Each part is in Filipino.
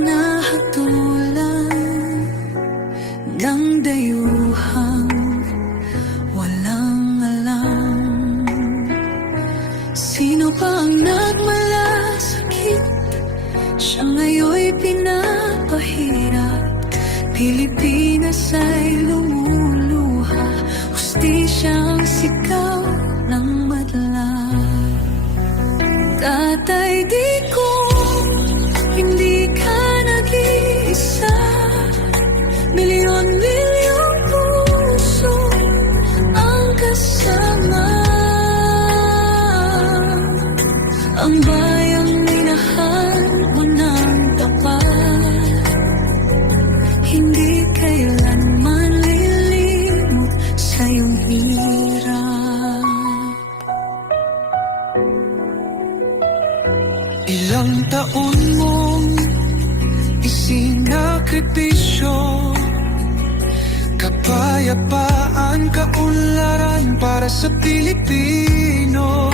pinahatulan ng dayuhang walang alam. Sino pa ang nagmalasakit? Siya ngayon'y pinapahirap. Pilipinas ay lumuluha, hustisyang sigaw ng madla. Tatay Digong, hindi ka nag-iisa. Milyon-milyong puso ang kasama. Ang bayang minahal mo ng tapat, hindi kailanman lilimot sa iyong hirap. Ilang taon mong isinakripisyo, kapayapaan, kaunlaran para sa Pilipino.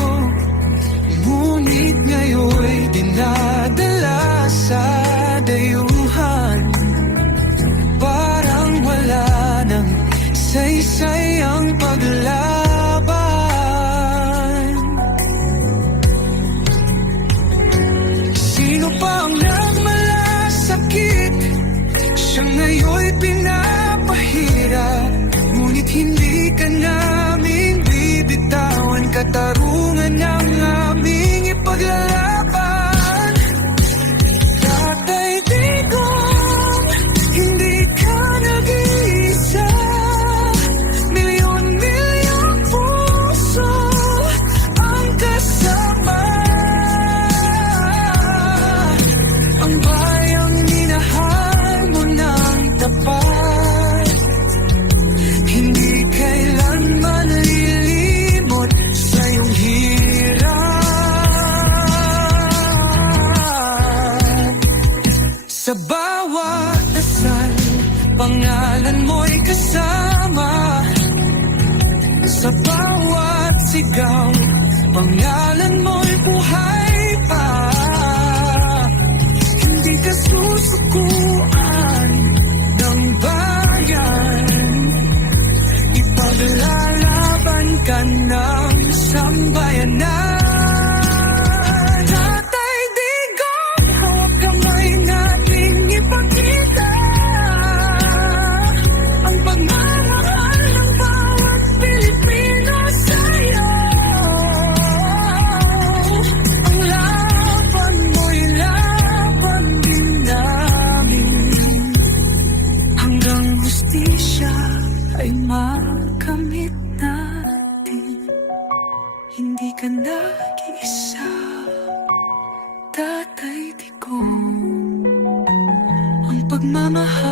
Ngunit ngayon'y dinadala sa dayuhan, parang wala nang saysay ang paglaban. Sino pa ang nagmalasakit? Siya ngayon'y pinapahirap. Ngunit hindi ka namin bibitawan, katarungan ng aming ipaglalaban. Tatay Digong, hindi ka nag-iisa. Milyon-milyong puso ang kasama. Ang bayang minahal mo ng tapat, hindi kailanman lilimot sa iyong hirap. Sa bawat dasal, pangalan mo'y kasama. Sa bawat sigaw, pangalan mo'y buhay pa. Hindi ka susukuan ng bayan, ipaglalaban ka ng sambayanan. Tatay Digong, hawak kamay nating ipakita ang pagmamahal ng bawat Pilipino sa'yo. Ang laban mo'y laban din namin, hanggang hustisya ay makamit natin. Hindi ka nag-iisa, Tatay Digong. Ang pagmamahal